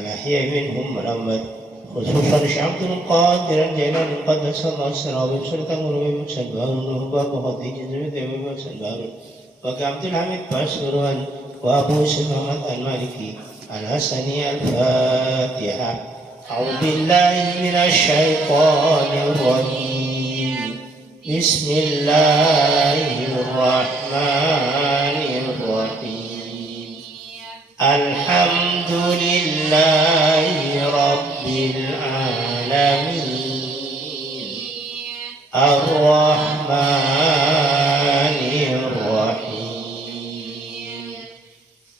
الأحياء منهم والأموات خصوصا الشيخ عبد القادر الجيلاني قدس الله سره ببصرة مرمي سلمان وهباب وخديجة زبيد سلمان وكعبد الحميد باشروان وأبو سلمان المالكي الحسني. الفاتحة. أعوذ بالله من الشيطان الرجيم. بسم الله الرحمن الرحيم. الحمد لله رب العالمين الرحمن الرحيم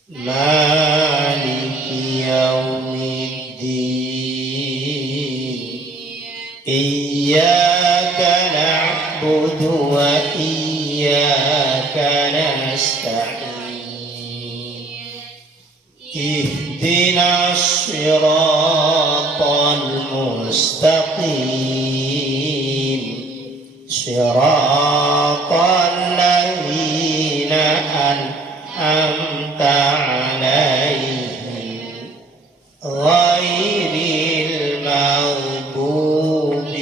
مالك يوم الدين. إياك نعبد وإياك نستعين. اهدنا الصراط المستقيم صراط الذين أنعمت عليهم غير المغضوب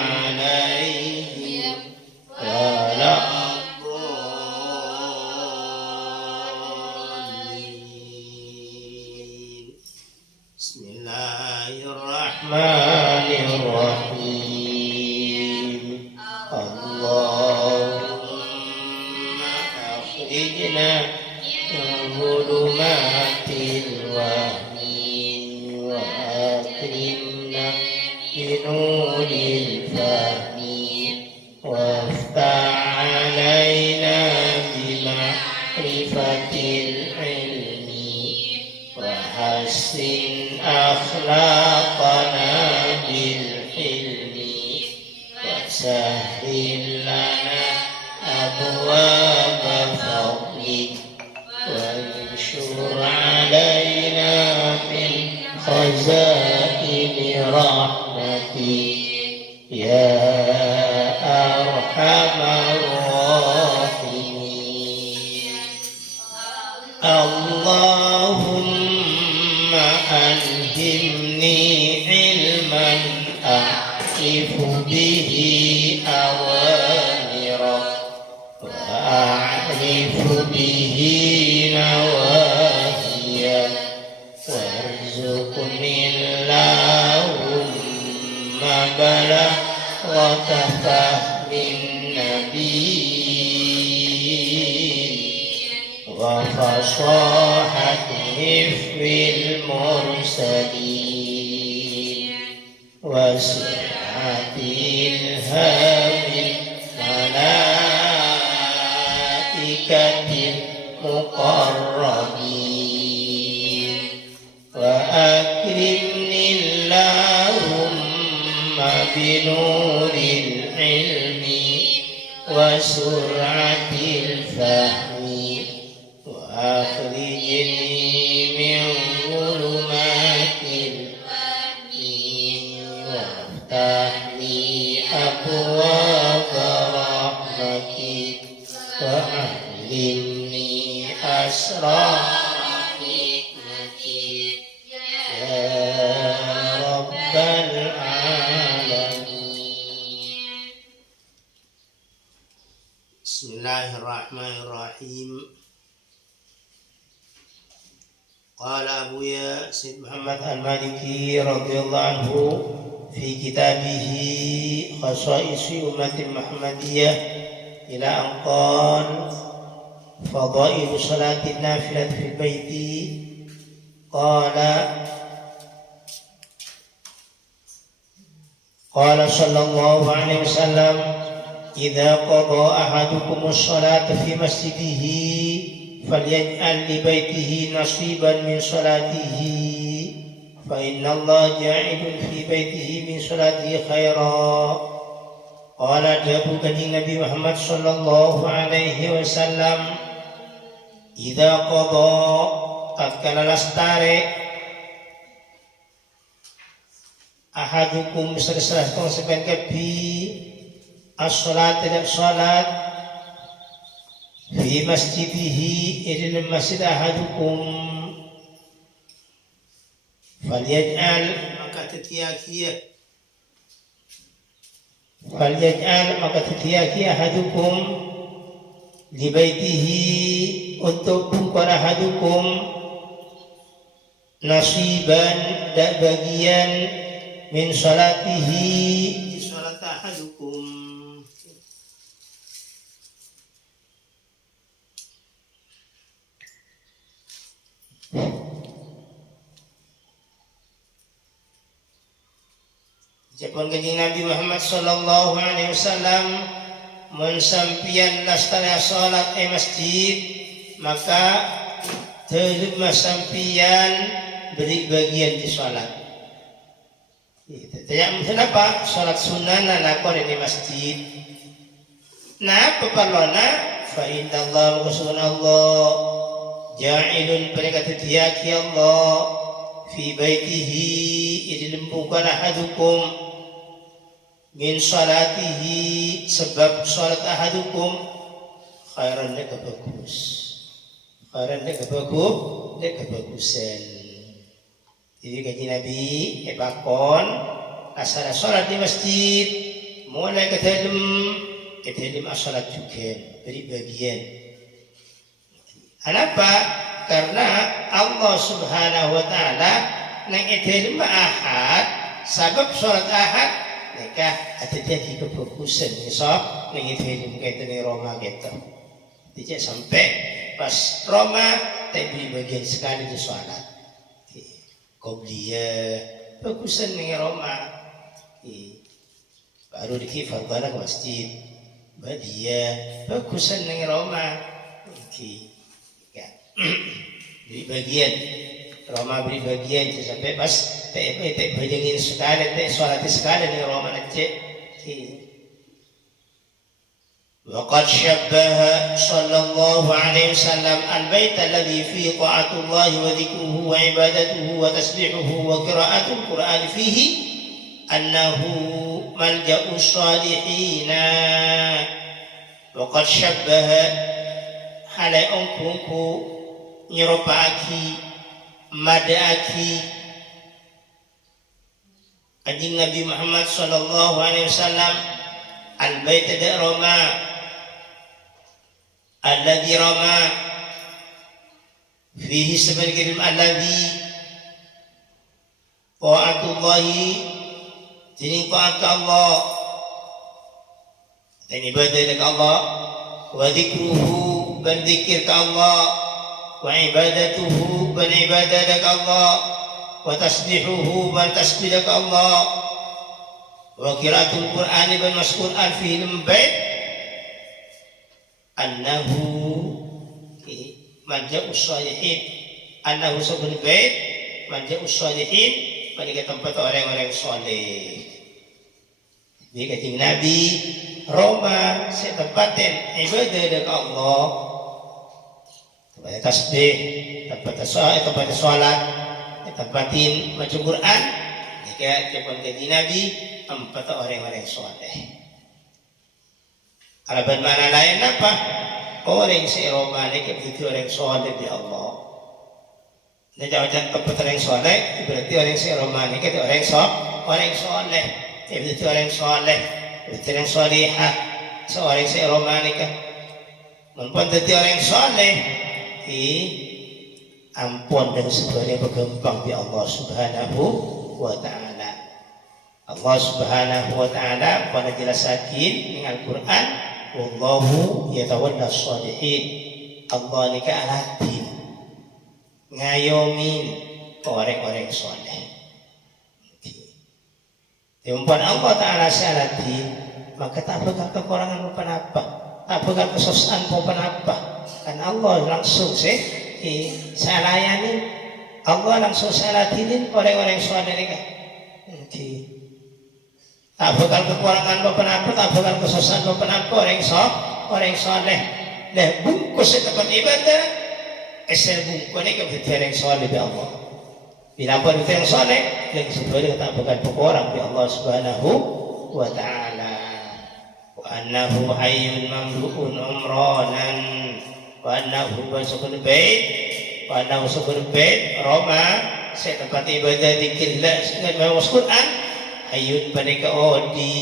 عليهم ولا الضالين. بسم الله الرحمن الرحيم. اللهم أخرجنا من ظلمات الوهم وأكرمنا بنور الفهم وافتح علينا بمعرفة العلم وحسن أخلاقنا بالحلم وسهل لنا أبواب فضلك وانشر علينا من خزائن رحمتك يا أرحم الراحمين. اللهم ألهمني علما أعرف به أوامرك وأعرف به نواهيك وارزقني اللهم بلاغة فهم النبي وفصاحة حفظ المرسلين وسعة إلهام الملائكة المقربين وأكرمني اللهم بنور العلم وسرعة الفهم وأخرجني من ظلمات الوهم وافتح لي أبواب رحمتك وأعلمني أسرار حكمتك يا رب العالمين. بسم الله الرحمن الرحيم. قال أبويا سيد محمد المالكي رضي الله عنه في كتابه خصائص أمة المحمدية إلى أن قال فضائل صلاة النافلة في البيت. قال صلى الله عليه وسلم إذا قضى أحدكم الصلاة في مسجده فليجعل لبيته نصيبا من صلاته فإن الله جاعل في بيته من صلاته خيرا. قال جابر kanjeng Nabi Muhammad sallallahu alaihi wasallam idza qada tatkala lastare ahadukum salah sepen kabi as-salat dan salat fi masjidihi ilal masjid ahadukum falyaj'al maka tetiaki ahadukum li baitihi untuk bungkar ahadukum nasiban dan bagian min salatihi di salat ahadukum. Japon kanjeng Nabi Muhammad sallallahu alaihi wasallam mensampian lastana salat masjid maka terima sampian beri bagian di salat. Tidak kenapa salat sunnah lakon di masjid. Nah peparlona fa innallaha subhanallah ja'ilun perkata tiaki Allah fi baitihi idil bukan ahadukum min salatihi sebab salat ahadukum khairan laka bagus kebagusan. Jadi kaji Nabi bakon asal salat di masjid mulai ke dalam salat juga beri bagian. Kenapa? Karena Allah Subhanahu wa taala nang dalam ahad sebab salat ahad mereka ada jadi kebagusan besok mengirim kita nih Roma gitu. Tidak sampai pas Roma tapi bagian sekali di sholat. Kau dia bagusan nih Roma. Baru dikifar ke masjid. Dia bagusan nih Roma. Beri bagian Roma beri bagian sampai pas tak bajangin sekali tak sholat sekali nih Roma aja. وقد شبه صلى الله عليه وسلم البيت الذي فيه طاعة الله وذكره وعبادته وتسبيحه وقراءة القرآن فيه أنه ملجأ الصالحين. وقد شبه حالي أنكمكو نيروباكي مداكي Kanjeng Nabi Muhammad sallallahu alaihi wasallam al-bait Roma alladhi Roma fihi sebagai alladhi ta'atullahi jadi taat Allah dan ibadah kepada Allah wa dzikruhu dan zikir ke Allah wa ibadatuhu dan ibadah kepada Allah wa tasbihuhu dan tasbih kepada Allah wa qiraatul Qur'ani dan mas'ul al-fihi al-bait annahu manja'us shalihin annahu sabun bait manja'us shalihin pada tempat orang-orang saleh. Jadi kanjeng Nabi Roma saya tempatin ibadah kepada Allah tempat tasbih tempat salat tempatin baca Quran jika jepun kanjeng Nabi tempat orang-orang saleh. Alaban mana lain apa? Orang si Roma ni berarti orang soleh di Allah. Dan jangan tempat orang soleh berarti orang si Roma ni kita orang soleh. Berarti orang soleh, berarti orang solihah. Seorang si Roma ni kan. Mumpun jadi orang soleh, ampun dan sebenarnya berkembang di Allah Subhanahu wa taala. Allah Subhanahu wa taala pada jelasakin dengan Al-Qur'an wallahu yatawalla sholihin. Allah ni ke alatin ngayomin orang-orang soleh. Umpan Allah Ta'ala syalatin maka tak bakal kekurangan apa-apa, tak bakal kesusahan apa-apa. Kan Allah langsung salayani, Allah langsung salatinin orang-orang soleh ni kan. Tak bakal kekurangan apa-apa, tak bakal kesusahan apa-apa orang soleh. Nah bungkus tempat ibadah, esel bungkus ni kebetulan orang soleh di Allah. Bila pun yang soleh, yang sebenarnya tak bakal berkurang di Allah Subhanahu wa taala. Wa annahu hayyun mamlu'un umranan wa annahu wasqul bait wa annahu wasqul bait Roma saya tempat ibadah zikirlah dengan mawas Quran ayun panika odi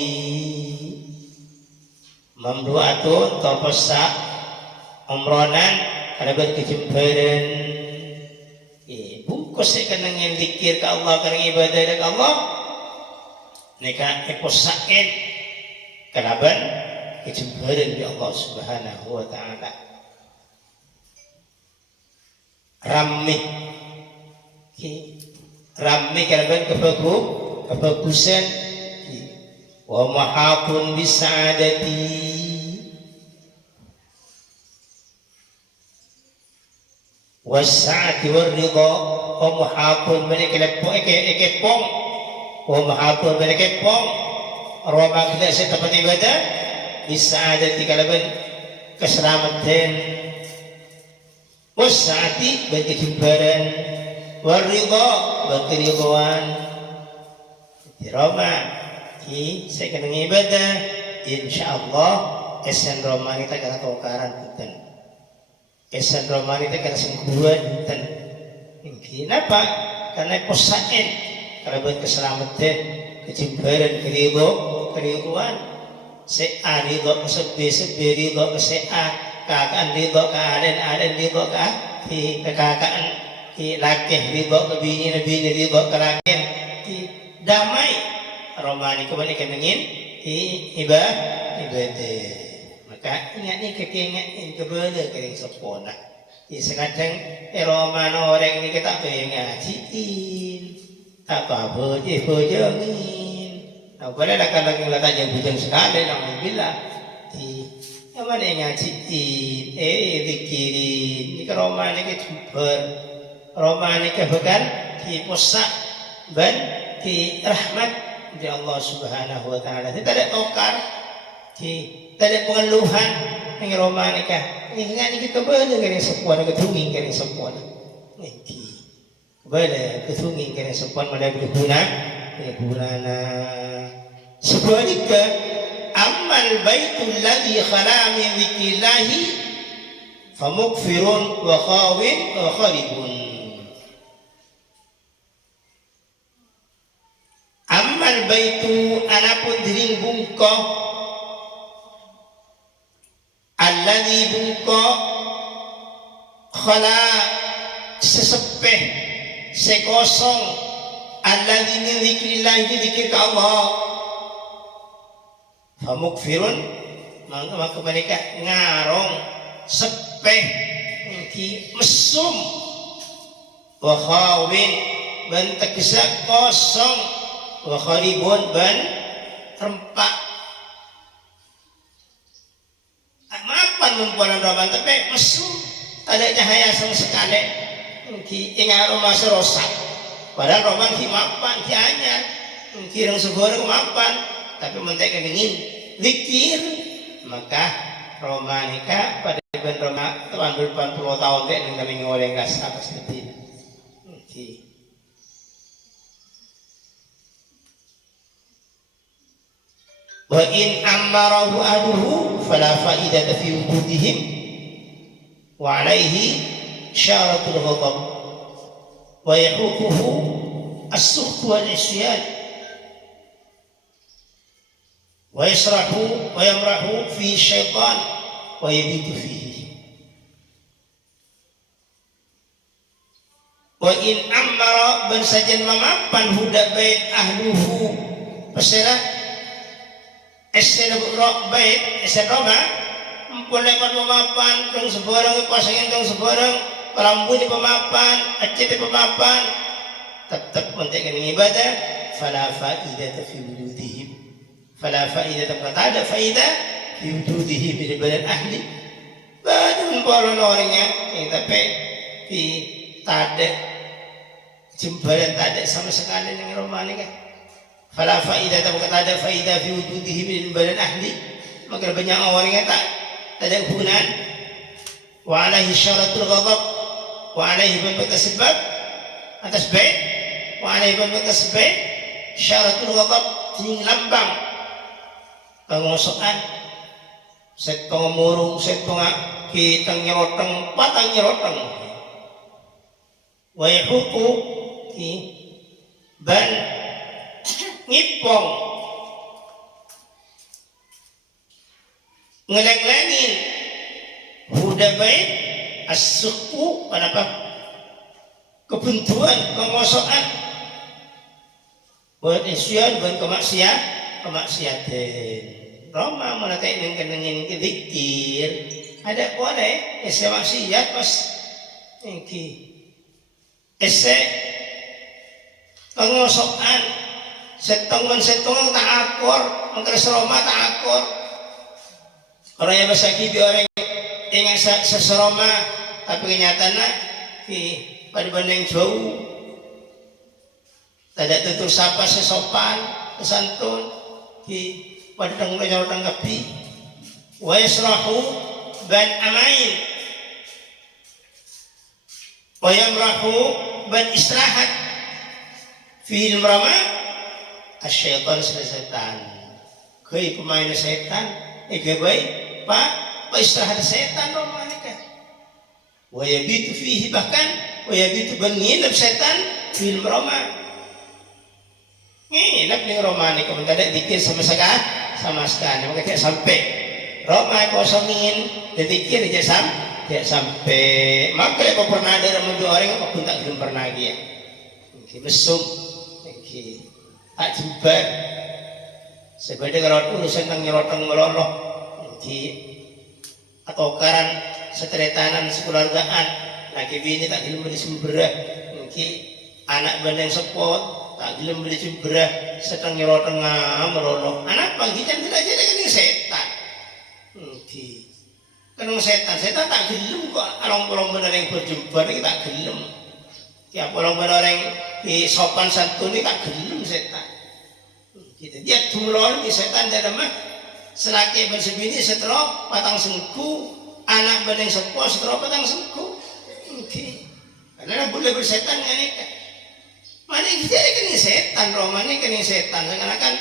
mamduatun tapasa umronan kada berkejemperan bungkus kana ngin zikir ka Allah kana ibadah ka Allah nika eposaen kalaban kejemperan bi Allah Subhanahu wa taala Rami kalaban kebagusan wa mahakun bisaadati wasaati warridha wa mahakun meniklepong ekepong wa mahakun menikepong roma kita sa tempat ibadah bisaadati kalaban keselamatan wasaati berkejemperan warridha berkeridhaan di Roma saya kena ibadah insyaallah esen Roma kita kena tukaran hutan esen Roma kita kena sengguan hutan kenapa? Karena posain karena buat keselamatan kejemperan keridhaan saya ridho sebe ridho saya kakaan ridho keadaan ridho kekakaan lakih ridho ke bini ridho ke lakih damai romani kembali ke mengin ibadah maka ingat ni kekengat kebala kering sempurna sekadang romano orang ni kita pengen ngajiin tak apa je bojongin boleh lah kalau kita tanya bujang sekali alhamdulillah yang mana ngajiin dikirin ni ke romani ke jumper romani ke bukan di posak ban di rahmat dari Allah Subhanahu wa taala. Tidak ada tokar, tidak ada pengeluhan dengan romanika. Ini kita boleh kena sepuan ketunging kena sepuan. Ini boleh ketunging kena sepuan mana berguna sebaliknya amal baitul ladzi khala min dzikrillahi famukfirun wa khawin wa kharibun. Amal baitu anapun diring bungko alladzi bungko khala sesepeh sekosong alladzi min dzikrillah dzikir ka Allah famukfirun maka mereka ngarong sepeh iki mesum wa khawin bentek kosong wa kharibun ban rempak mapan mempunyai roman tapi mesum ada cahaya sama sekali ingat rumah serosak padahal roman ki mapan ki anyar kirang segoreng mapan tapi mentek ingin zikir maka romanika pada ben Roma tahun 80 tahun dek dengan mengoleh gas apa seperti ini wa in amarahu aduhu fala faidata fi wujudihim wa alaihi syaratul ghadab wa yahuquhu as-sukht wal isyan wa yasrahu wa yamrahu fi syaitan wa yabitu fihi wa in amara ban sajan mamapan huda bait ahluhu pasera esen rok bait esen Roma boleh pemapan kang sebarang pasangin kang sebarang rambu di pemapan aceh di pemapan tetap mentekan ibadah fala faidata fi wujudihim fala faidata kata ada faidah fi wujudihim di badan ahli badan polon orangnya tapi di tade jembaran tade sama sekali dengan Roma ni kan fala faidah tak kata ada faidah fi wujudihim di badan ahli maka banyak orang yang tak ada hubungan wa alaihi syaratul ghadab wa alaihi berbagai sebab atas bait wa alaihi berbagai sebab syaratul ghadab ting lambang pengosokan setong murung setong kitang nyeroteng patang nyeroteng wa yahuqu ban ngipong ngelang-langin huda baik as-suku apa kebuntuan pengosokan buat isyan buat kemaksiatan Roma menatai dengan zikir ada boleh ese maksiat pas ese pengosokan setong tak akor mengkeres Roma tak akor orang yang bersakit orang yang seseroma tapi kenyataannya pada banding jauh tidak tutur sapa sesopan sesantun pada tanggung kapi wa yasrahu ban amain wa yamrahu ban istirahat fil rama asyaitan setan kei pemain setan baik pak istirahat setan rama ni kan wa yabitu fihi bahkan wa yabitu ban nginep setan fil rama nginep ning rama ni kalau tidak dikir sama sekali maka tidak sampai Roma kosongin dikir tidak sampai maka kalau pernah ada dua orang apapun tak belum pernah dia besok tak jumpa sebagai kalau urusan tentang nyerotong meloloh atau karan seteretanan sekeluargaan laki bini tak belum beli sumberah anak bandeng sepot tak gelem beli cumberah sedang nyeroteng merolong anak pagi kan tidak jadi kan setan kan setan tak gelem kok orang benar yang berjumpa ini tak gelem ya orang benar yang sopan santun ini tak gelem setan dia tumulon di setan dari mah selaki bersebini setelah patang sengku anak bandeng sepot setelah patang sengku karena boleh bersetan kan mana kita kini setan romani kini setan seakan-akan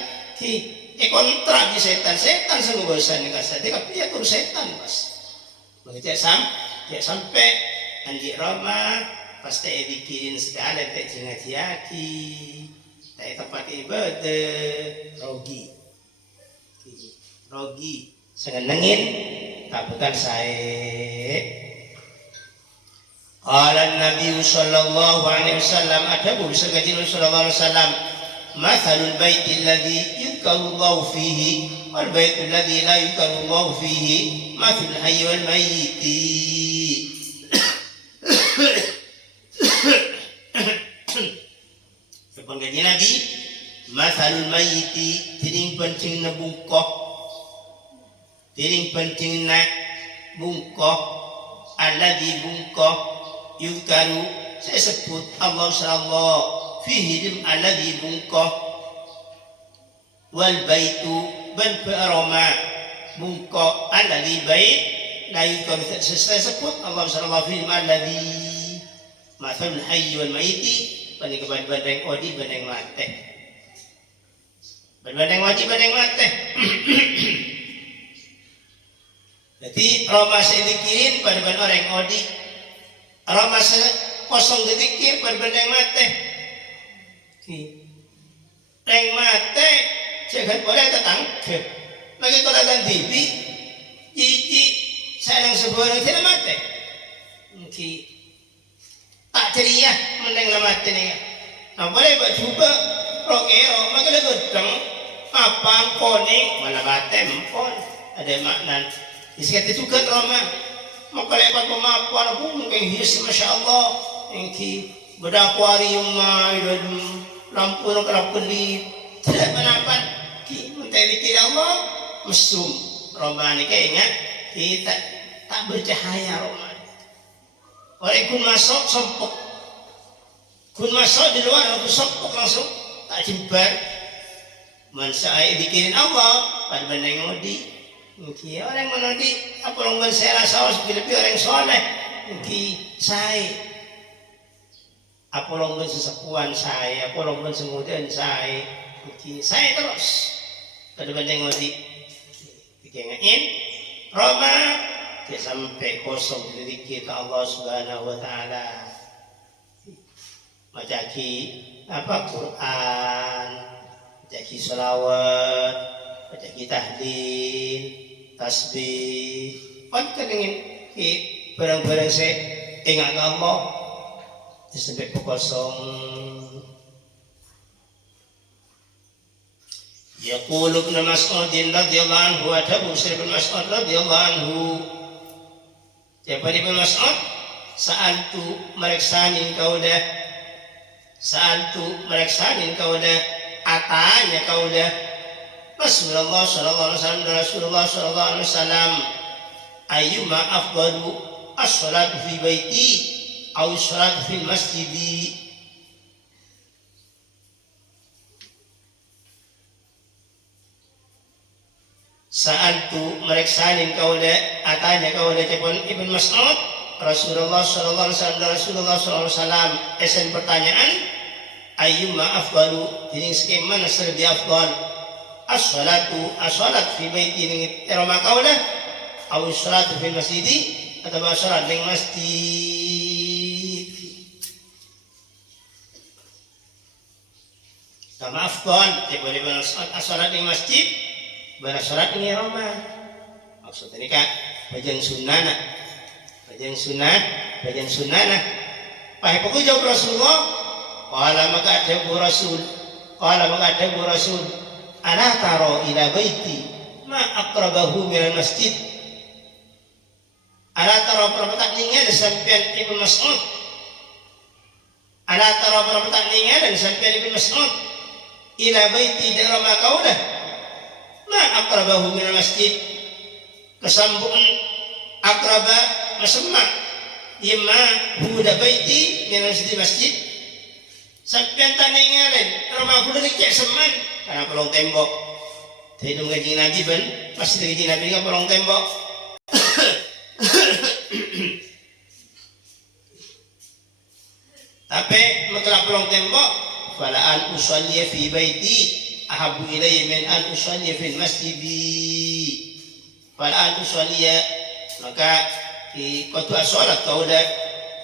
kontra di setan sungguh bosan ni kasar tapi dia tur setan pas begitu dia sampai anjir Roma pasti dikirin segala tak jengat-jaki tak tempat ibadah rogi sengenengin tak bukan saya Qala Nabi sallallahu alaihi wasallam adabu sekali sallallahu alaihi wasallam mathalul baiti alladhi yuzkaru Allah fihi wal baitu alladhi la yuzkaru Allah fihi mathalul hayy wal mayyit Sepanjang Nabi mathalul mayyit tiring penting na bungkoh tiring penting na bungkoh alladhi bungkoh yuzkaru saya sebut Allah sallallahu fihi dim alladhi bungkoh wal baitu ban aroma bungkoh alladhi bait la yuzkaru saya sebut Allah sallallahu fihi alladhi mathalul hayy wal maiti bani keban-bandeng odi bandeng mate bandeng mate jadi Roma sedikit pada orang odi Roma kosong dikir pada bandeng mate reng mate jangan boleh tertangkap lagi kalau datang TV cici sayang sebuah tidak mate tak ceria mendeng mate ni nah boleh buat coba rokero maka dia gedeng apa koning malah mate empon ada makna iskati juga Roma maka lepas pemapuan mungkin his Masya Allah engki berakuarium lampu yang kerap kelip tidak menapan menteri tidak Allah mesum Roma ini ingat kita tak bercahaya Roma orang kun masuk sempuk kun masuk di luar aku sempuk langsung tak jembar mansai dikirin Allah pada benda yang ngodi mungkin orang menodi apa orang bersera saus lebih orang soleh mungkin saya apa orang bersesepuan saya apa orang bersemudian saya mungkin saya terus pada benda yang ngodi dikengain Roma dia sampai kosong dari kita Allah Subhanahu Wa Taala macaki apa Quran, macaki selawat, macaki tahlil, tasbih. Kan ingin barang-barang saya ingat Allah sampai kosong. Yaqulu Ibnu Mas'ud radhiyallahu anhu wa Abu Sa'id bin Mas'ud radhiyallahu anhu. Siapa Ibnu Mas'ud? Sa'altu mereksanin kaudah. Sa'altu mereksanin kaudah. Atanya kaudah. Rasulullah sallallahu alaihi wasallam Rasulullah sallallahu alaihi wasallam ayyuma afdalu as-salatu fi baiti aw as-salatu fil masjidi. Sa'altu mereksanin kauda atanya kauda cepon Ibn Mas'ud Rasulullah sallallahu alaihi wasallam esen pertanyaan ayyuma afdalu jadi skemana serbi afdal as-salatu fi baiti ning rumah kauda aw as-salatu fil masjidi atau salat ning masjid. Kama afdal cepon Ibn Mas'ud as-salat ning masjid berasarat ini Roma. Maksudnya ini kak bagian sunnah, bagian sunnah. Pakai pokok jawab Rasulullah. Qala maka ada Rasul. Ala taro ila baiti ma aqrabahu minal masjid. Ala taro perempat ningan sampean Ibnu Mas'ud. Ala taro perempat ningan sampean Ibnu Mas'ud. Ila baiti di rumah kaudah. Ma akrabahu minal masjid kesambungan akraba masemak yema huda baiti minal masjid sampean tanengalen rumah kudu dicek seman karena pelong tembok tadi ngaji Nabi ben pasti ngaji Nabi ka pelong tembok tapi masalah pelong tembok falaan usalli fi baiti ahabu ilayya min an usalli fil masjid. Pada an usalliya maka di qatu salat kauda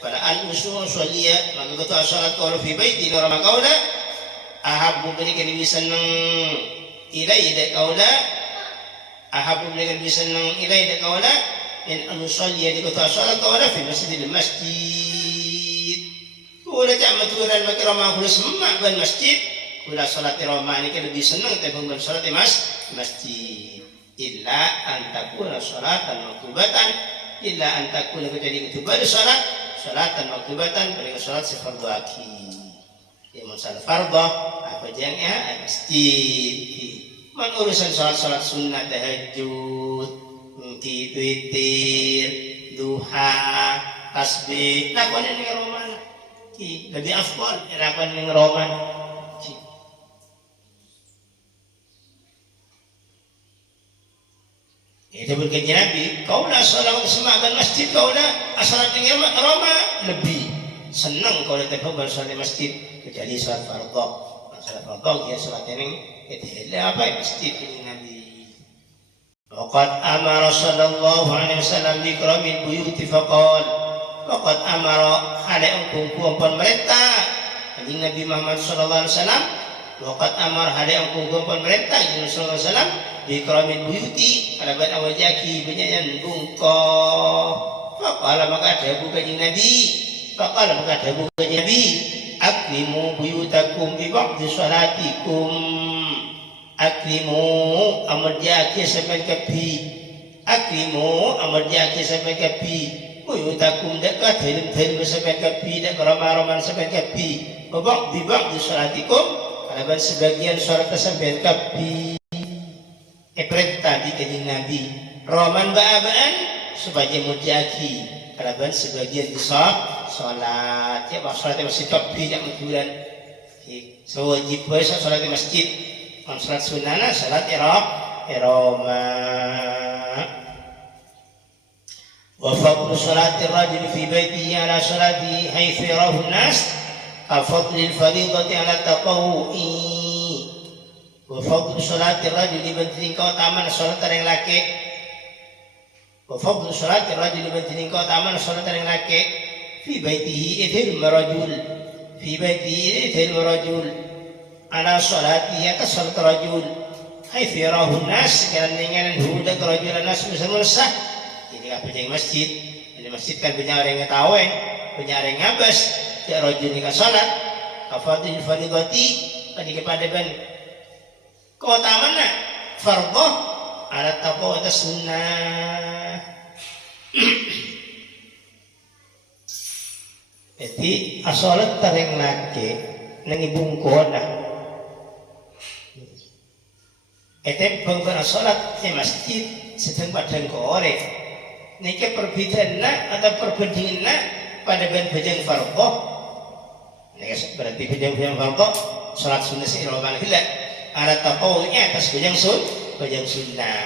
pada an usalliya maka qatu salat kauda fi baiti di rumah kauda ahabu berikan bisa nang ilayya kauda ahabu berikan bisa nang ilayya kauda min an usalliya di qatu salat kauda fi masjid. Kuda cak maturan maka rumah kuda semak ban masjid. Kuda salat di rumah ini kan lebih senang kita bangun salat di masjid. Illa antakuna salatan maktubatan, illa antakuna kecuali itu baru salatan maktubatan pada salat sefardu aki. Ya masalah fardu apa jangan masjid. Man urusan salat sunnah tahajud, witir, duha, tasbih, lakukan ini roman. Lebih afdal lakukan ini roman. Itu berkaji Nabi, kaulah salat semakan masjid, kaulah salat dengan Roma lebih senang kaulah terhubung salat masjid kecuali salat fardhu. Salat fardhu dia salat ini itu apa masjid ini Nabi. Waqad amara sallallahu alaihi wasallam bi ikramil buyuti faqala waqad amara hada ungkung pemerintah kanjeng Nabi Muhammad sallallahu alaihi wasallam waqad amara hada ungkung pemerintah kanjeng sallallahu alaihi wasallam bikramil buyuti alabat awajaki banyakan bungkoh. Faqala maka ada kanjeng Nabi akrimu buyutakum bi ba'di salatikum akrimu amarjaki sampai kepi buyutakum dekat hilim sampai kepi dek ramah-ramah sampai kepi bi ba'di salatikum alabat sebagian salat sampai kepi. Perintah di kanjeng Nabi roman ba'abaan sebagian mujaki kalaban sebagian di salat ya salat masjid tapi jak muturan so wajib puasa salat di masjid on salat sunnah salat irama wa fadlu salati ar-rajuli fi baitihi ala salati haythu yarahu an-nas ka fadli al-fariidati ala at-tatawwu'i. Wa fadlu salati rajuli banting keutamaan salat orang laki. Wa fadlu salati rajuli banting keutamaan salat orang laki fi baitihi idhil marajul fi baiti til rajul ala salati atas salat rajul haitsu yarahu nas kan dengan hudak rajul nas musa ini apa yang masjid ini masjid kan punya orang yang tahu punya orang yang ngabas ya rajul ni salat afadil faridati tadi kepada ban keutamaan fardhu ala taqwa sunnah. Jadi asolat taring laki nang ibung kona. Etem bangkon asolat di masjid sedang padang korek. Niki perbedaan atau perbandingan pada bejang fardhu. Niki berarti bejang fardhu salat sunnah si roman gila. Ada taqawnya atas bejang sunnah.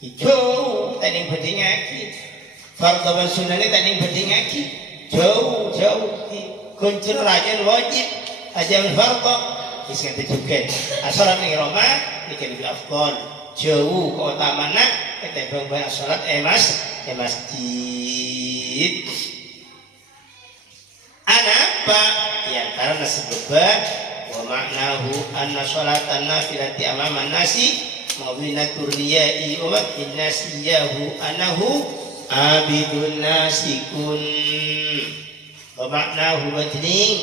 Jauh tadi berdingaki. Fardhu dan sunnah ini tadi berdingaki. Jauh kuncir rajan wajib ajang fardhu iskan tujukan asalat ning Roma iki lebih afdal jauh keutamaan ketimbang banyak salat masjid. Anapa yang karena sebab wa ma'nahu anna salatan nafilati amaman nasi mawinatur riyai wa innasiyahu anahu abidun nasikun wa maknahu badning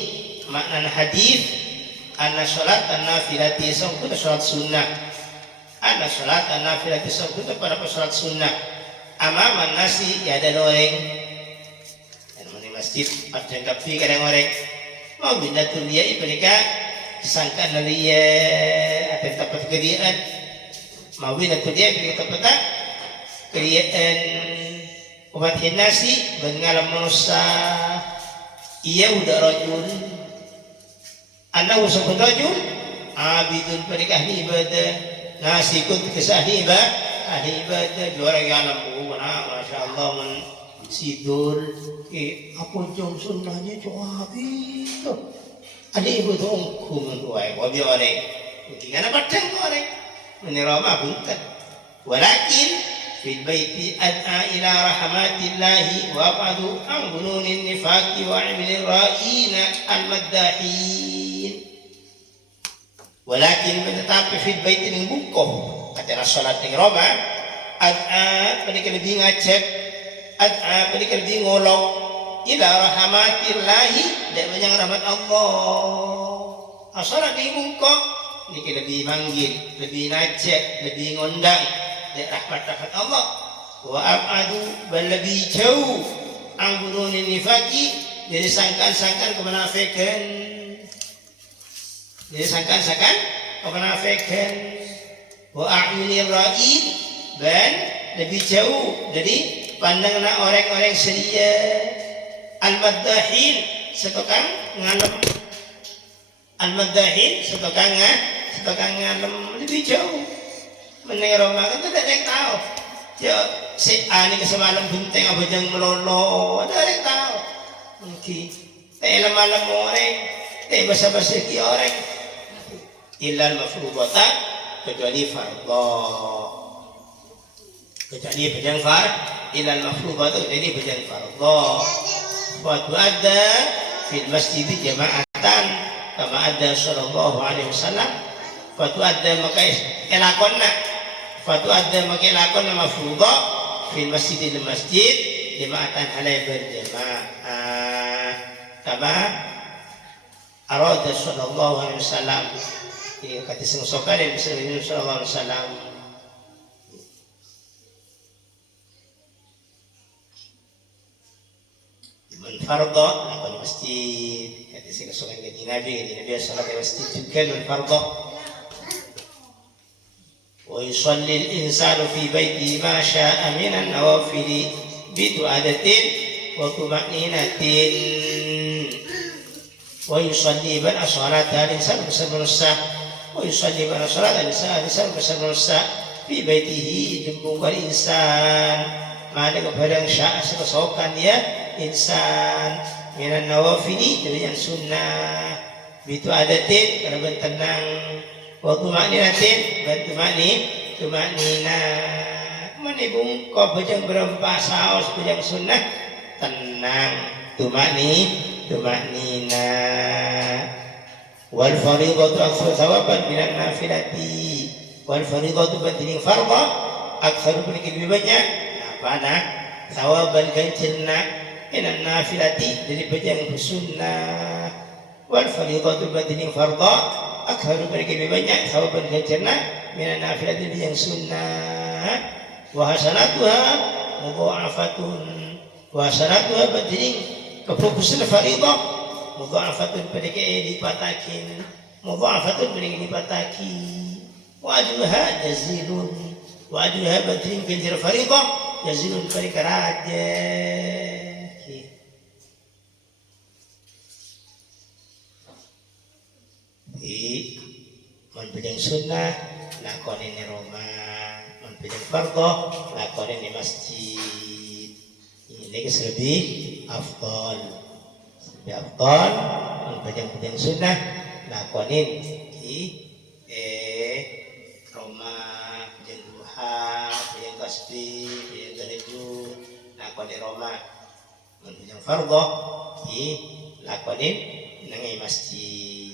makna hadis anna salat an-nafilati sangkut salat sunnah anna salat an-nafilati sangkut pada salat sunnah amaman nasi ya ada orang dan di masjid pada kafi kadang orang mau binatul dia mereka disangka dia ada tempat keriaan mau binatul dia mereka tempat keriaan umat nasi bengalam manusia ia udah rajul anda usah rajul abidun perikah ibadah nasi kun kisah ibadah juara alam masya Allah men sidul apa jom sunnahnya jawab itu ada ibu tu ongku mentuai wabi orang mungkin ada padang orang menirama buntet walakin fil baiti ad'a ila rahmatillahi wa ba'du an bununin nifaqi wa amilin ra'ina al-maddahin walakin tetapi fil baiti ning bukoh kata salat ning Roma ad'a pada lebih ngajak ad'a pada lebih ngolong ila rahmatillahi dan menyang rahmat Allah salat ning bukoh niki lebih manggil lebih ngajak lebih ngundang rahmat Allah wa abadu bal lebih jauh anggurunin nifaki dari sangkan-sangkan kemunafikan wa a'yunir ra'id dan lebih jauh dari pandangan orang-orang seria al-maddahin setukang ngalem ngalem lebih jauh menengok rumah kan tidak ada yang tahu. Si ani kesemalam benteng apa yang melolo, ada yang tahu. Mungkin, tapi malam orang, tapi basa-basi orang. Ilal mafruḍata kecuali fardhu. Kecuali bejang ilal mafruḍata kecuali bejang fardhu. Waktu ada fil masjid jama'atan kama ada sallallahu alaihi wasallam. Waktu ada maka elakonna. Fatu ada makai lakon nama furudha fil masjidil masjid jemaatan alai berjemaah kama arada sallallahu alaihi wasallam kata sengsokan dari Nabi sallallahu alaihi wasallam man fardha lakon masjid kata sengsokan dari Nabi sallallahu alaihi wasallam juga man fardha ويصلي الإنسان في بيته ما شاء من النوافل بدعادة وطمأنينة ويصلي بين صلاة الإنسان بسبب الساعة ويصلي بين صلاة الإنسان بسبب الساعة في بيته جنبه الإنسان ما لك فلان شاء سبسوكا يا إنسان من النوافل dari yang sunnah بدعادة karena bertenang waktu makninatin bantu tumaknina menibung kau bejang berempat saus bejang sunnah tenang tumakni tumanina. Wal fariidatu aktsar thawaban minan nafilati. Wal fariidatu badini fardha aktsar lebih banyak apa thawaban ganjarna minan nafilati daripada yang sunnah. Wal fariidatu badini fardha aktsar lebih banyak thawaban ganjarna minan nafilati yang sunnah. Wa hasanatuha mudha'afatun. Wa hasanatuha badini kefokusan fariidha mudha'afatun pada dipatakin, mudha'afatun pada dipataki. Wa ajruha jazilun. Wa ajruha badrin ganjar fariidha jazilun pada karaja. Mun bidang sunnah lakoni di rumah, mun bidang fardhu lakoni di masjid. Ini lebih afdal. Lebih afdal mun bidang sunnah lakonin di rumah, bidang duha, bidang tasbih, bidang tahajud lakoni di rumah. Mun bidang fardhu di lakonin nang masjid.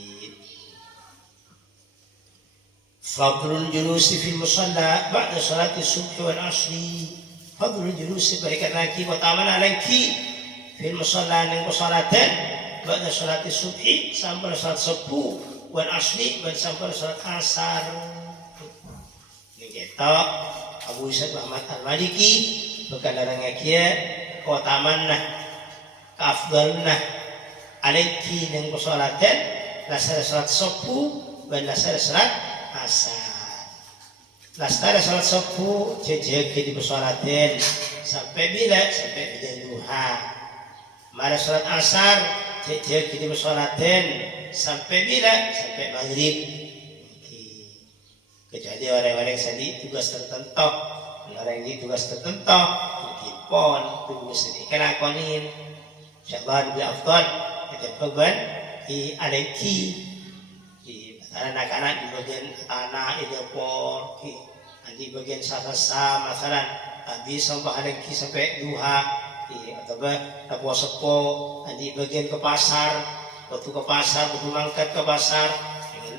Fadlul julusi fil musalla ba'da salati subhi wal asri. Fadlul julusi berikan lagi keutamaan lagi fil musalla nang salatan ba'da salati subhi sampai salat subuh wal asri dan sampai salat asar. Ini kita Abu Isa Muhammad Al-Maliki berkandarangnya kia keutamaan nah keafdalna alaihi nang salatan lasar salat subuh dan lasar salat asar. Lastara salat subuh jejeg di pesolatin sampai bila duha. Mara salat asar jejeg di pesolatin sampai bila maghrib. Kecuali orang-orang yang tugas tertentu, orang ini tugas tertentu, kipon tugas ini kelakonin. Insyaallah lebih afdal kita beban di alaiki. Anak-anak di bagian tanah itu por, di bagian sasa masalah habis sampai lagi sampai duha, atau apa sepo, di bagian ke pasar, waktu mangkat ke pasar,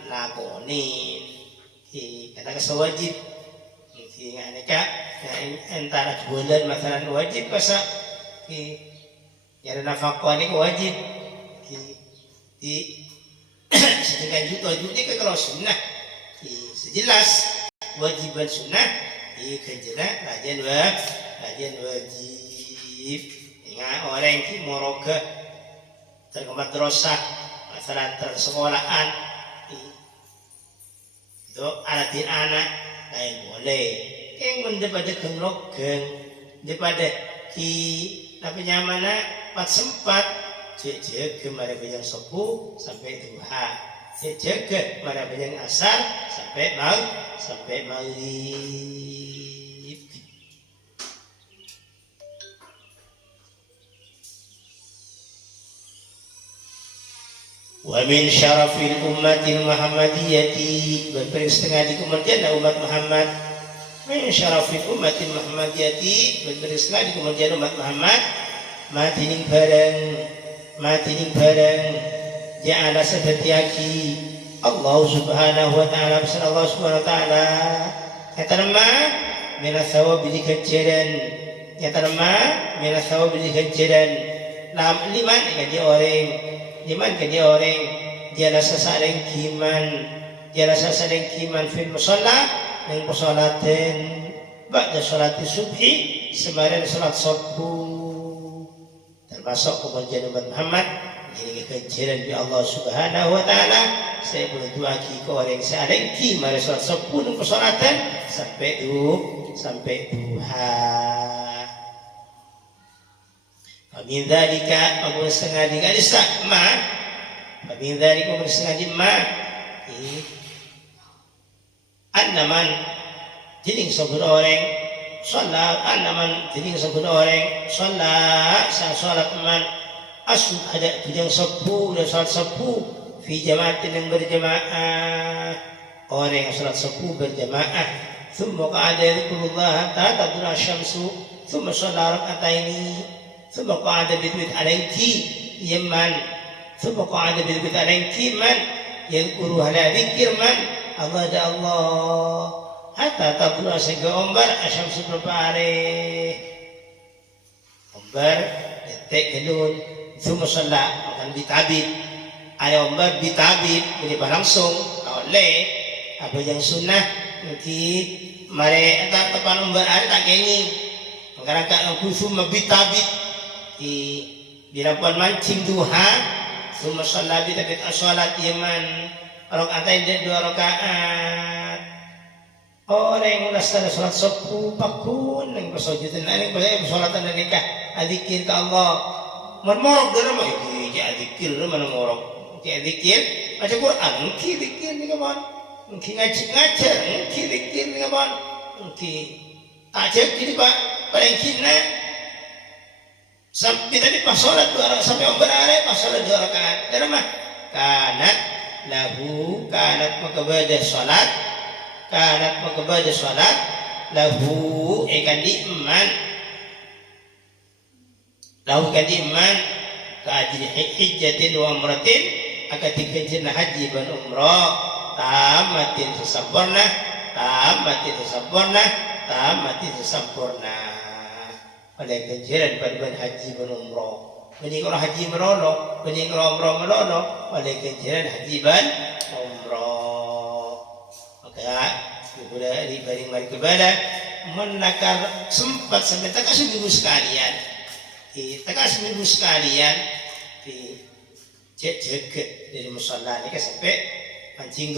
lakonin, kata kesewajib, aneka, antara bulan masalah wajib kasa, ya nafkah ini wajib, sedangkan juta ke kalau sunnah sejelas wajiban sunnah kejena rajin wajib. Ingat orang yang moroga terkemat madrasah masalah tersekolahan itu alatin anak lain boleh yang mendepada genglogeng daripada tapi nyamana pas sempat jejeg kemarin bidang subuh sampai duha, jejeg kemarin bidang asar sampai maghrib. Wa min syarafil ummatil muhammadiyyati berperingsetengah di kemudian umat Muhammad. Min syarafil ummatil muhammadiyyati berperingsetengah di kemudian umat Muhammad matining barang ja'ala sadatiaki Allah subhanahu wa ta'ala bersama Allah subhanahu wa ta'ala kata nama mina thawab di ganjaran kata nama mina thawab di ganjaran liman ke dia orang dia rasa saling kiman fil musalla yang persolatin ba'da salati subhi semarin salat subuh termasuk kemuliaan umat Muhammad jadi kejaran di Allah subhanahu wa ta'ala. Saya boleh doa ke orang sealengki mari salat subuh dan persolatan sampai duha. Min dzalika aku sengaja gadis ma min dzalika aku sengaja ma annaman jadi sebuah orang salat annaman jadi sebuah orang salat man asub ada bidang subuh dan salat subuh fi jamaatin yang berjamaah orang yang salat subuh berjamaah thumma qa'ada yadhkurullah hatta tadra syamsu thumma shalla rak'ataini thumma qa'ada bidwit alayki yaman ثم قعد بالبتالين كيمان يذكر هلا ذكر من Allah ada Allah hatta tablu sehingga ombar asyamsu berpare ombar detik gelun thumma shalla akan ditabid ada ombar ditabid boleh langsung oleh apa yang sunnah mungkin mare tak tepan ombar ada tak kengi menggerakkan kusum bitabid di dirapuan mancing duha thumma shalla bi tabid as-salat yaman rakaat ini 2 rakaat. Orang yang sudah salat subuh pakun yang bersujudan ini boleh bersolatan dan nikah adzikir ke Allah. Morok dalam iki adzikir mana morok. Iki adzikir baca Quran, iki zikir ni kawan. Iki ngajar, iki zikir ni kawan. Iki tajak ini Pak, paling kina sampai tadi pas salat 2 rakaat sampai berare pas salat 2 rakaat. Dari mana? Kanat lahu kanat makabadah salat lahu ikan diiman lahu kan diiman kajri hijjatin wa umratin akan dikenjin haji dan umrah tamatin sesempurna pada kenjiran pada haji dan umrah Menyingkau haji merono, menyingkau umroh merono, oleh kejaran haji ban umroh. Maka sudah dibanding mari kepada menakar sempat sampai tak seminggu sekalian, di cek dari musola ni sampai mancing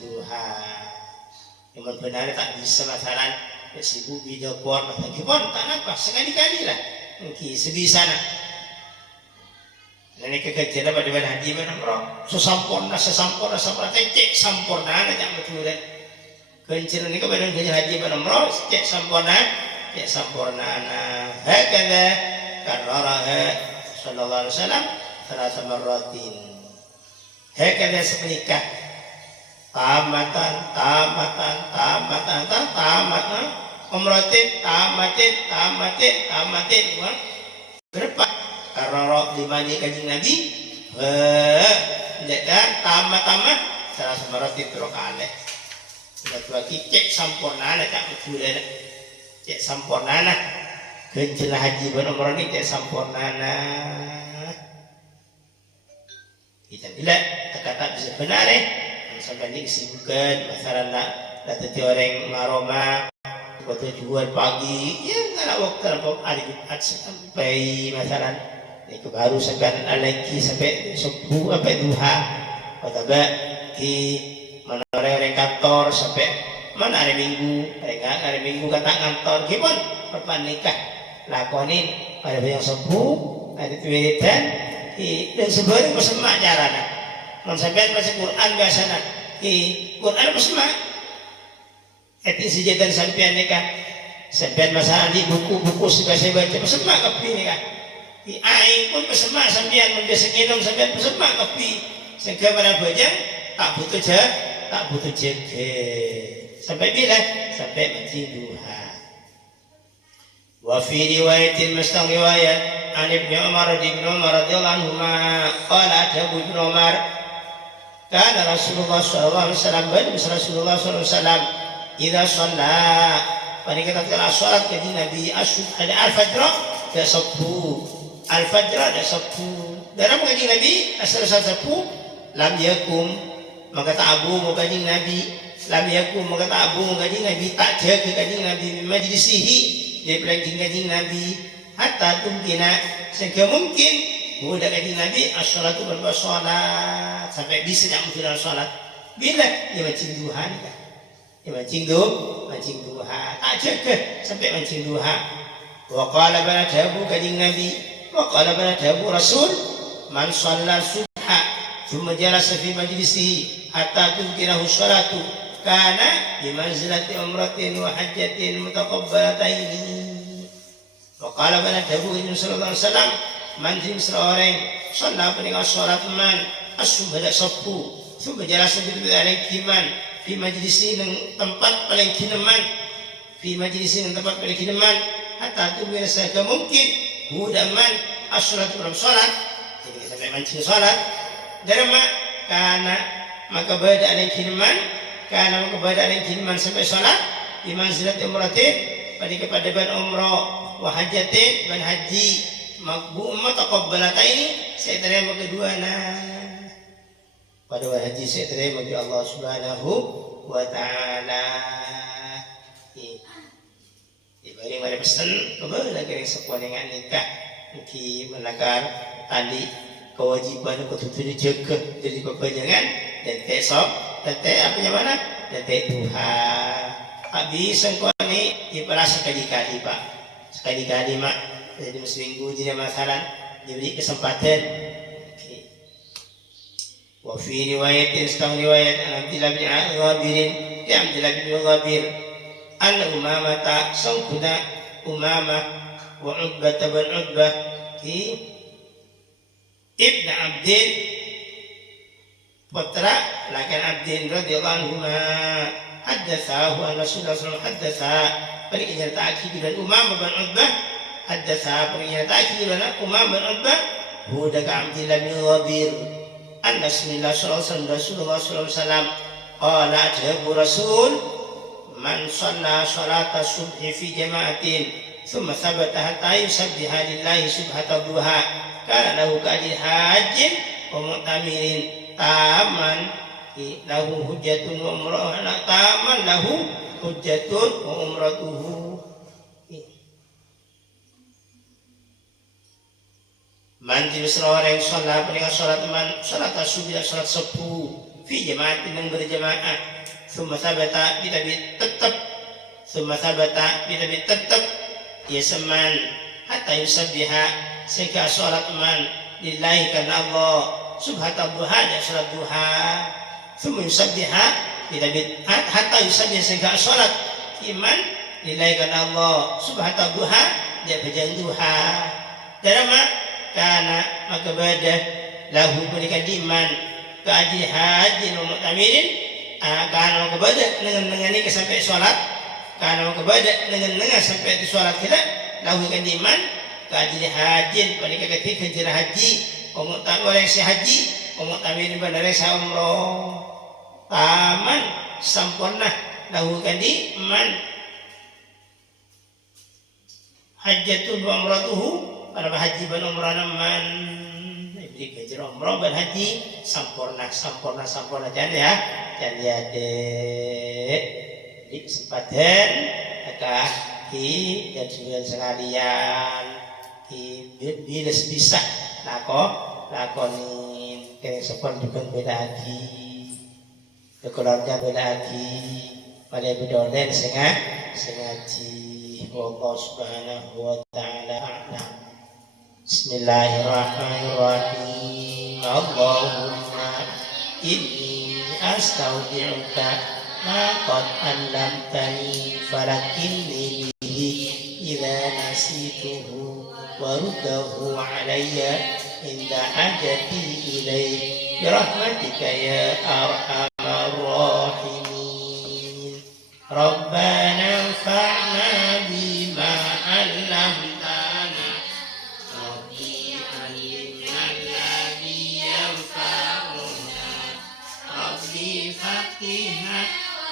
duha. Yang benar tak bisa masalah sibuk video call, macam tak apa sekali-kali lah, mungkin sebisa nak. Ini kekejaran pada badan haji mana orang sesampurna cek sampurna aja betul deh. Kencing ini kepada kekejaran haji mana orang cek sampurna. Nah, hakada kararaha sallallahu alaihi wasallam salasa marratin. Hakada semenikah tamatan umratin tamatin berapa karena dimani kanjeng Nabi dan tamat salah semarati terokale sudah lagi cek sampurna tak betul cek sampurna kencela haji benar ini cek sampurna kita bila kata bisa benar sampai ini kesibukan masalah nak tadi orang maroma waktu jual pagi ya nggak waktu hari Jumat sampai masalah itu baru sampai lagi sampai subuh sampai duha atau di mana orang kantor sampai mana hari minggu kata kantor gimana perpan nikah lakonin pada yang subuh ada wiridan dan sebenarnya bersama caranya non sampai baca Quran biasanya di Quran bersama etik sejatan sampai nikah sampai masalah di buku-buku saya baca bersama kapi nikah di aing pun bersama sampean membiasa nginum sampean bersama kopi sehingga pada bojang tak butuh jaga sampai bila sampai mancing duha wa fi riwayatin mustang riwayat an Ibnu Umar radhiyallahu anhu qala Ibnu Umar kana Rasulullah sallallahu alaihi wasallam idza shalla pada ketika salat ke Nabi ada al-fajr ya subuh al-fajr ada sapu dalam kajian Nabi asal sapu lam yakum maka ta'abu kajian Nabi lam yakum maka ta'abu kajian Nabi tak jaga kajian Nabi majlisihi dia pelangking kajian Nabi hatta tumkina sehingga mungkin mudah kajian Nabi as-salatu berbasolat sampai bisa nak mungkin salat bila dia mancing duha ni kan dia mancing duha tak jaga sampai mancing duha wa qala bana jabu kajian Nabi وقال بنت أبو رسول من صلى الصبح ثم جلس في مجلسه حتى تذكره الصلاة كان بمنزلة عمرة وحجة متقبلتين وقال بنت أبو صلى الله عليه وسلم من جنس orang صلى peninggal sholat man as-subh dak sapu ثم جلس في kiman fi majlisi tempat paling kineman fi majlisi tempat paling kineman hatta tu biasa mungkin budaman as-salatu dalam salat jadi sampai sampai mancing salat derma karena maka beda yang kiriman karena maka beda yang kiriman sampai salat di manzilat umratin pada kepada ban umrah wa hajatin ban haji maqbu'ah taqabbalataini saya terima kedua pada haji saya terima di Allah Subhanahu wa taala. Ibari mari pesen kebeul lagi sekuan dengan nikah ki menakar tadi kewajiban kudu dijaga jadi pepejangan dan besok tete apa mana tete duha habis sengkoni diperas sekali-kali Pak sekali-kali mak jadi seminggu jadi masalah diberi kesempatan wa fi riwayatin setang riwayat Abdullah bin Ghabir ya Abdullah bin Ghabir an Umamah sangkuna Umamah wa Utbah bin Utbah Ibn Abdin putra lakan Abdin radhiyallahu anhu haddatsahu an Rasulullah sallallahu alaihi wasallam balik nyata dan Umamah bin Utbah haddatsa nyata dan Umamah bin Utbah huwa ka Abdullah bin Ghabir an Rasulullah sallallahu alaihi wasallam qala jabu Rasul man shalla salata subhi fi jama'atin thumma thabata hatta yusabbiha lillahi subhata duha kana lahu ka'adil hajjin wa mu'tamirin taman lahu hujjatun wa umrah taman lahu hujjatun wa umratuhu man jibisra orang sholat mereka sholat man sholat subuh sholat subuh fi jama'atin yang berjamaah thumma thabata tetap ya seman hatta yusabbiha sehingga sholat man lillahi karena Allah subhanahu duha dan sholat duha thumma yusabbiha hatta yusabbiha sehingga sholat iman lillahi karena Allah subhanahu duha dan bejang duha dalam karena maka badah lahu berikan iman keadil haji wa mu'tamirin karena maka badah dengan ini sampai sholat karena maka badah dengan sampai di sholat kita lahu kan iman keadil haji pada ketika hijrah haji wa mu'tamir oleh si haji wa mu'tamirin bandara sa umroh taman sempurna lahu kan iman hajjatun wa umratuhu para haji ban umrah naman ibrik hijrah umrah ban haji sempurna jangan ya dek di kesempatan akah dan sembilan sekalian bila bisa lakonin kena sepon juga beda haji keluarga beda haji pada bedolen sengaji Allah subhanahu wa ta'ala a'lam. Bismillahirrahmanirrahim. Allahumma inni astaudi'uka ma qad 'allamtani falakinni bihi idza nasituhu wa ruddahu 'alayya inda hajati ilayk bi rahmatika ya arhamar rahimin. Rabbana anfa'na bima 'allamtana Rabbi 'allimna alladhi yanfa'una Rabbi faqihna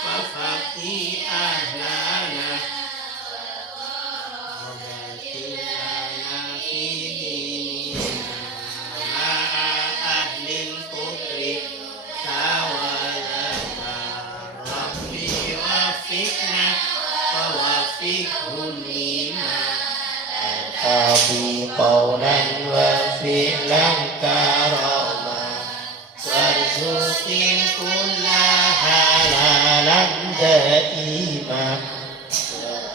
wa faqih ahlana wa batin lana fi dinina ma'a ahlil kufri tawadana Rabbi wafiqna wa wafiqhum lima Tabi qawlan wa fi'lan karama warzuqin kulla halalan daima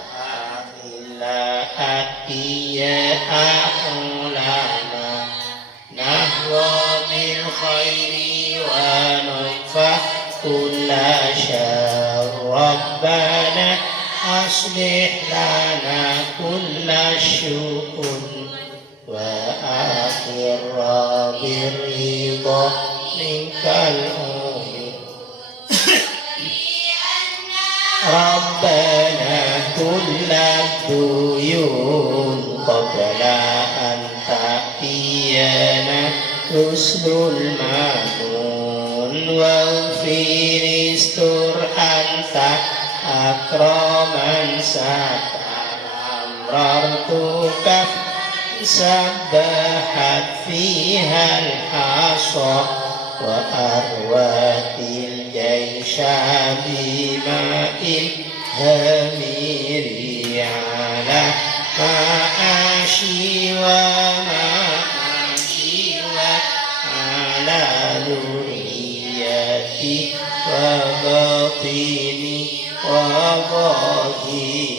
wa illa atiya ulama nahwa bil khairi wa nufah kulla syar rabbana aslih lana kulla syu'un wa akhir rabir ridha minkal umid Rabbana kulla duyun qabla an ta'tiyana حسن المعمون واغفر استر أنت أكرما ستر أمررتك سبحت فيها الحصى وأروت الجيش بماء الهمير على معاشي ومعاشي وعلى ذريتي وباطني وظاهري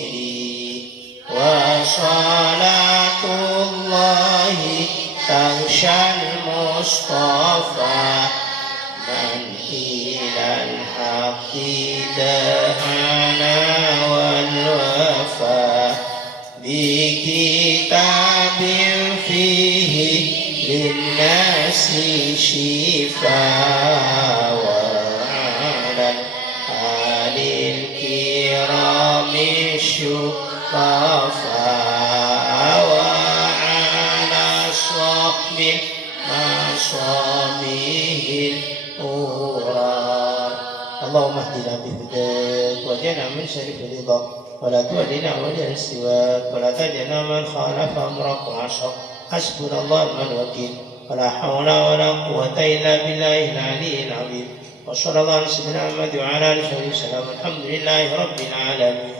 وصلاة الله تغشى المصطفى من إلى الحق دهانا والوفا بكتاب فيه للناس شفاء وعلى آل الكرام الشرفاء وعلى صحب مصابيه الأورار اللهم اهدنا بهداك واجعلنا من شرف رضاك ولا تولنا وليا سواك ولا تجعلنا من خالف أمرك وعصاك حسبنا الله ونعم الوكيل ولا حول ولا قوة إلا بالله العلي العظيم وصلى الله على سيدنا محمد وعلى آله وصحبه وسلم الحمد لله رب العالمين.